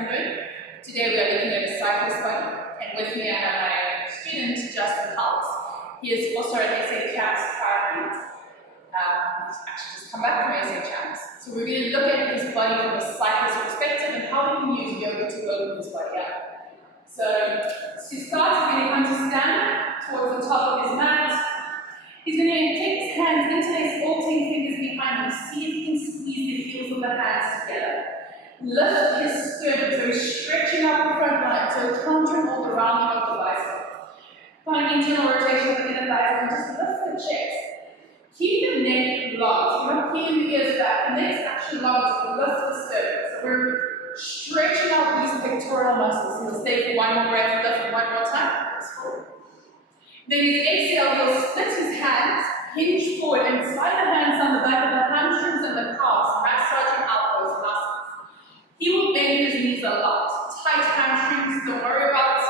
I'm doing. Today we are looking at a cyclist body, and with me I have my student, Justin calves. He is also an SA Champs triathlete. He's actually just come back from SA Champs. So we're going to look at his body from a cyclist perspective and how we can use yoga to open his body up. So to start, he's going to come to stand towards the top of his mat. He's going to take his hands, interlace all 10 fingers behind him. See if he can squeeze the heels of the hands together. Lift his sternum, so he's stretching out the front line, so countering all the rounding of the bicep. Find internal rotation of the inner thighs and just lift the chest. Keep the neck long, so you're not peeling the ears back. The neck's actually long, so lift the sternum. So we're stretching out these pectoral muscles. So he'll stay for one more breath, lift it one more time. Then his exhale, he'll split his hands, hinge forward, and slide the hands on the back of the hamstrings and the calves, massaging out those muscles. He will bend his knees a lot. Tight hamstrings, don't worry about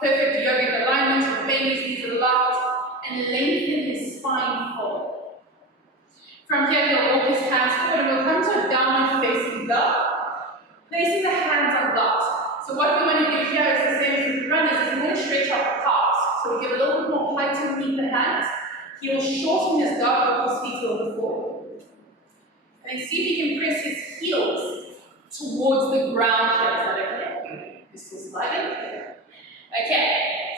perfect yogic alignment. He'll bend his knees a lot and lengthen his spine forward. From here, he'll walk his hands forward and we'll come to a downward facing dog, placing the hands on blocks. So what we want to do here is the same as with runners, is we want to stretch out the calves. So we get a little bit more height underneath the hands. He will shorten his dog with his feet a little forward. And then see if he can press his heels towards the ground here. Is that okay? You're still sliding? Okay.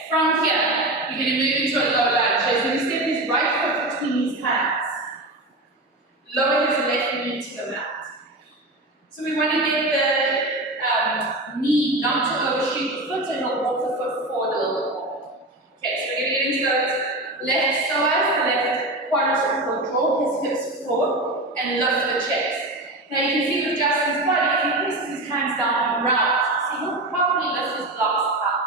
From here, you're going to move into a low lunge. So he's going to step his right foot between his hands. Lower his left knee to the mat. So we want to get the knee not to overshoot the foot, and he'll walk the foot forward a little bit more. Okay, so we're going to get into the left psoas, the left quadricep. He'll draw his hips forward and lift the chest. Now you can see with Justin's body, if he places his hands down on the ground, see he'll probably lift his blocks up,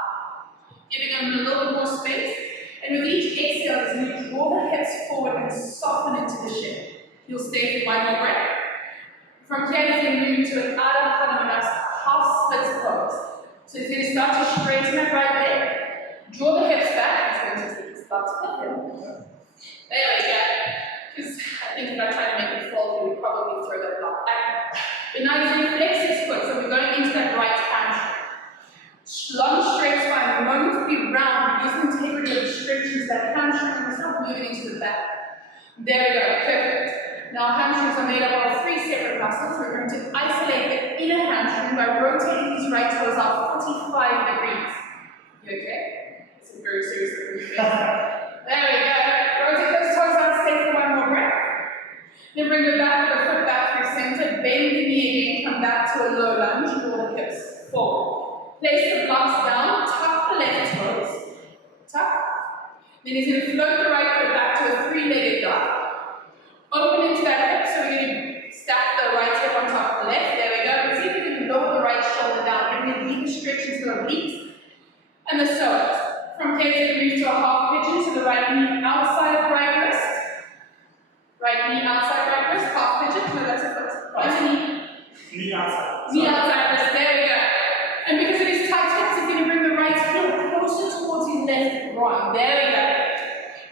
giving him a little bit more space. And with each exhale, he's going to draw the hips forward and soften into the shin. He'll stay for one more breath. From here, he's going to move into an Adho Padangusthasana, half split pose. So he's going to start to straighten that right leg, draw the hips back. He's going to take his blocks with him. There we go. Because I think if I try to make it fold, he would probably throw that block back. But now he's going to flex his foot, so we're going into that right hamstring. Long straight spine. The moment we round, we use the integrity of the stretch into that hamstring, and we start moving into the back. There we go, perfect. Now hamstrings are made up of 3 separate muscles. We're going to isolate the inner hamstring by rotating these right toes out 45 degrees. You okay? This is very serious. There we go. Rotate those toes out, stay for one more breath. Then bring the back of the foot back through center, bend the knee again, come back to a low lunge, draw the hips forward. Place the blocks down, tuck the left toes, tuck. Then he's going to float the right foot back to a 3-legged dog. Open into that hip, so we're going to stack the right hip on top of the left. There we go. See if we can lower the right shoulder down, giving a deeper stretch into the obliques and the psoas. From here, you can move to a half pigeon, so the right knee outside of right wrist. Right knee outside right wrist, half pigeon. No, that's a foot. Right knee. Knee outside. Knee outside wrist. There we go. And because of his tight hips, he's going to bring the right heel closer towards his left groin. There we go.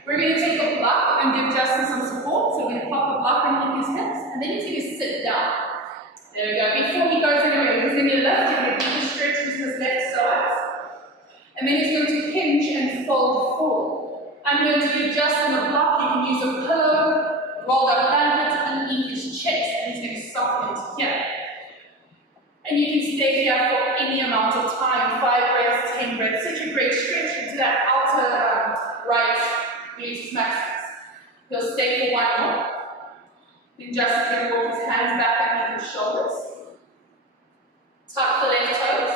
We're going to take a block and give Justin some support. So we're going to pop a block underneath his hips, and then he's going to sit down. There we go. Before he goes anywhere, he's going to lift, he's going to deep stretch with his left psoas. And then he's going to hinge and fold forward. I'm going to give Justin a block. You can use a pillow, rolled up blanket underneath his chest, and he's going to soften into here. And you can stay here for any amount of time, 5 breaths, 10 breaths. Such a great stretch into that outer right gluteus maximus. He'll stay for one more. Then Justin's going to walk his hands back underneath his shoulders. Tuck the left toes.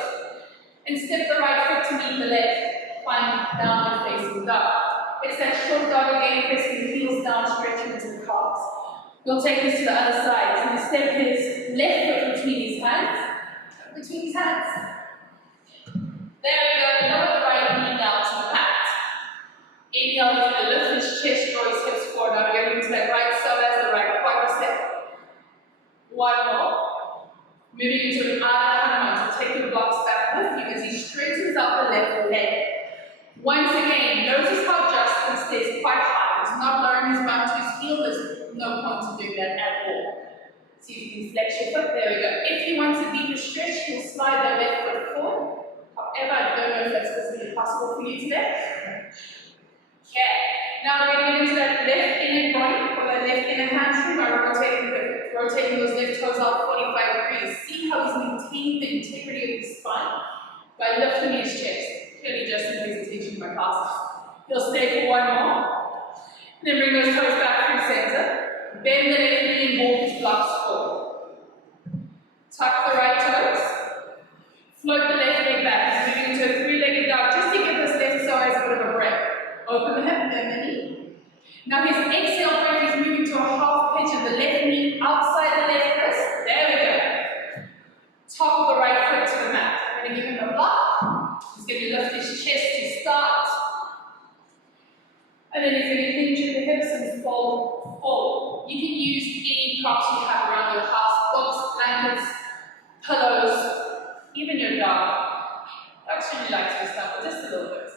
And step the right foot to meet the left. Find downward facing dog. It's that short dog again, pressing the heels down, stretching into the calves. We'll take this to the other side. So we'll step his left foot between his hands. Between his hands. There we go. Lower the right knee down to the mat. Inhale, he's going to lift his chest, draw his hips forward. Now we're going into that right psoas, the right quadricep. One more. Moving into an Adho Padangusthasana. So take the blocks back with you as he straightens up the left leg. Once again, notice how Justin stays quite high. He's not lowering his butt to his heel. There's no point in doing that at all. See if you can flex your foot. There we go. If you want a deeper stretch, you'll slide the left foot forward. However, I don't know if that's physically possible for you today. Okay. Now we're going to get into that left inner body or that left inner hamstring by rotating those left toes out 45 degrees. See how he's maintaining the integrity of his spine by lifting his chest. Clearly just in case he's teaching my classes. He'll stay for one more. And then bring those toes back through center. Bend the left knee and walk his blocks forward. Tuck the right toes. Float the left leg back. He's moving into a three-legged dog just to give this left side a bit of a break. Open the hip, bend the knee. Now his exhale breath is moving to a half pitch of the left knee outside the left wrist. There we go. Top of the right foot to the mat. I'm going to give him a block. He's going to lift his chest to start. And then he's going to hinge at the hips and fold forward. You can use any props you have around your house, books, blankets, pillows, even your dog. Dogs really like to stuff, but just a little bit.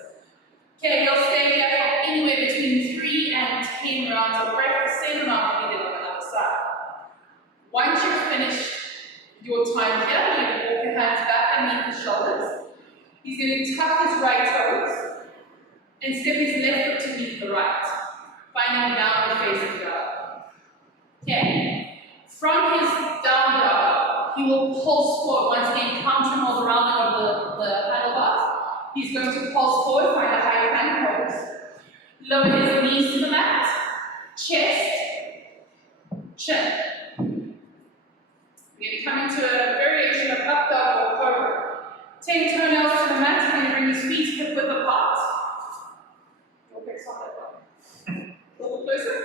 Okay, you'll stay here for anywhere between 3 and 10 rounds of breath, the same amount we did on the other side. Once you've finished your time here, you're going to walk your hands back underneath the shoulders. He's going to tuck his right toes and step his left foot to meet the right, finding downward facing dog. Okay, from his down dog, he will pulse forward. Once again, counting all the rounding of the handlebars. He's going to pulse forward, find a high plank pose. Lower his knees to the mat, chest, chin. We're going to come into a variation of up dog or cobra. Take toenails to the mat, and bring his feet hip width apart. Your picks on that one. A little closer.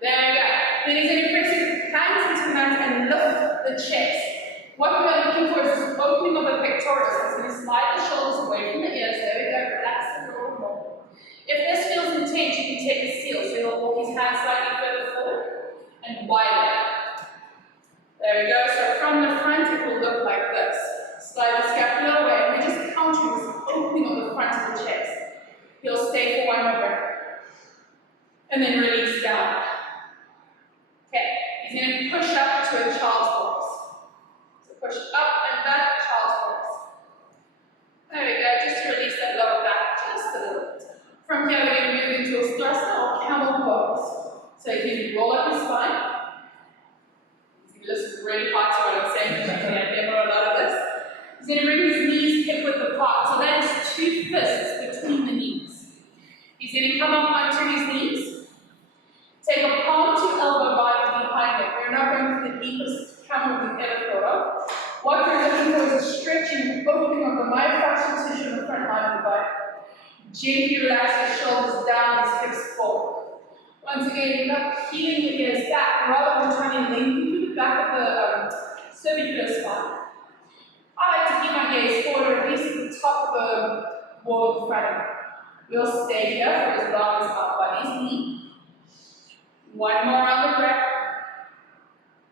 There we go. Then he's going to press his hands into the mat and lift the chest. What we are looking for is this opening of the pectoris. It's going to slide the shoulders away from the ears. There we go. Relax a little more. If this feels intense, you can take a seal. So he'll walk his hands slightly further forward and widen. There we go. So from the front, it will look like this. Slide the scapula away, and we're just countering this opening of the front of the chest. He'll stay for one more breath. And then release down. Okay. He's going to push up to a child's pose. Push up and back, child's pose. There we go, just to release that lower back just a little bit. From here, we're going to move into a thrust or camel pose. So you can roll up your spine. You can listen really hard to what I'm saying because I demo a lot of this. He's going to bring his knees hip width apart. So that is 2 fists between the knees. He's going to come up onto his knees. Take a palm to elbow body behind it. We're not going for the deepest camel we've ever thought of. What we're looking for is a stretching and opening of the myofascial tissue in the front line of the body. Gently relax his shoulders down, his hips forward. Once again, you're not peeling the ears back, rather than trying to lengthen the back of the cervicular spine. I like to keep my gaze forward, or at least at the top of the wall in front of me. We'll stay here for as long as our bodies need. One more round of breath.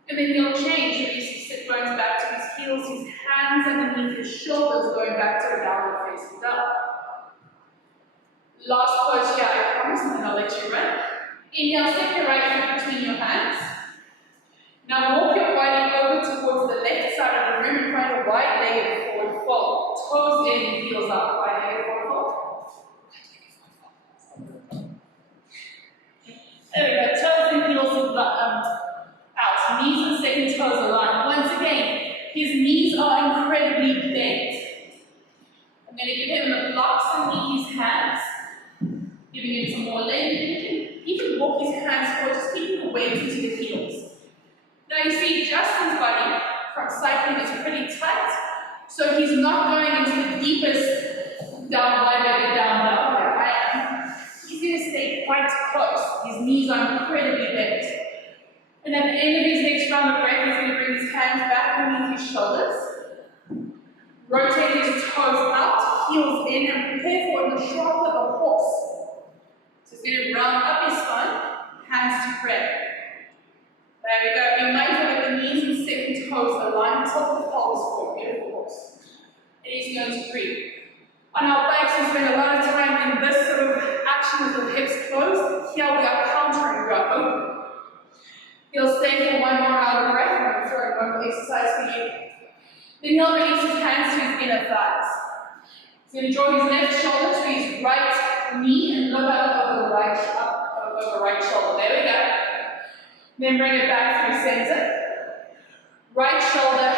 And then he'll change. Release his sit bones back to his heels, his hands underneath his shoulders, going back to a downward facing dog. Last pose here, I promise, and then I'll let you run. Inhale, step your right foot between your hands. Now walk your body over towards the left side of the room and find a wide-legged forward fold. Toes in, heels up, wide-legged forward fold. There we go, toes in, heels out. Knees and second toes aligned. Once again, his knees are incredibly bent. I'm going to give him the blocks underneath his hands, giving him some more length. He can even walk his hands forward, just keeping the weight into the heels. Now you see, Justin's body from cycling is pretty tight, so he's not going into the deepest down, wide-legged down where I am. He's going to stay quite close. His knees are incredibly bent. And at the end of his next round of breath, he's going to bring his hands back underneath his shoulders. Rotate his toes out, heels in, and prepare for the shoulder of a horse. So he's going to round up his spine, hands to prayer. There we go. Be mindful that the knees and second toes align, tilt the pelvis forward. Beautiful horse. And he's going to breathe. On our backs, we spend a lot of time in this sort of action with the hips closed. Here we are countering, we are open. He'll stay for one more round of breath, throwing one more exercise for you. Then he'll release his hands to his inner thighs. He's going to draw his left shoulder to his right knee and look up over the right shoulder. There we go. Then bring it back through center. Right shoulder,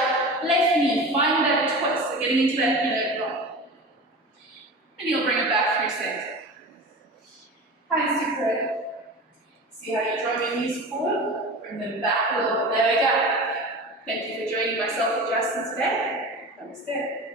left knee. Find that twist, so getting into that inner block. And you'll bring it back through center. Hands to prayer. See how you draw your knees forward? Bring them back a little bit. There we go. Thank you for joining myself and Justin today. Namaste.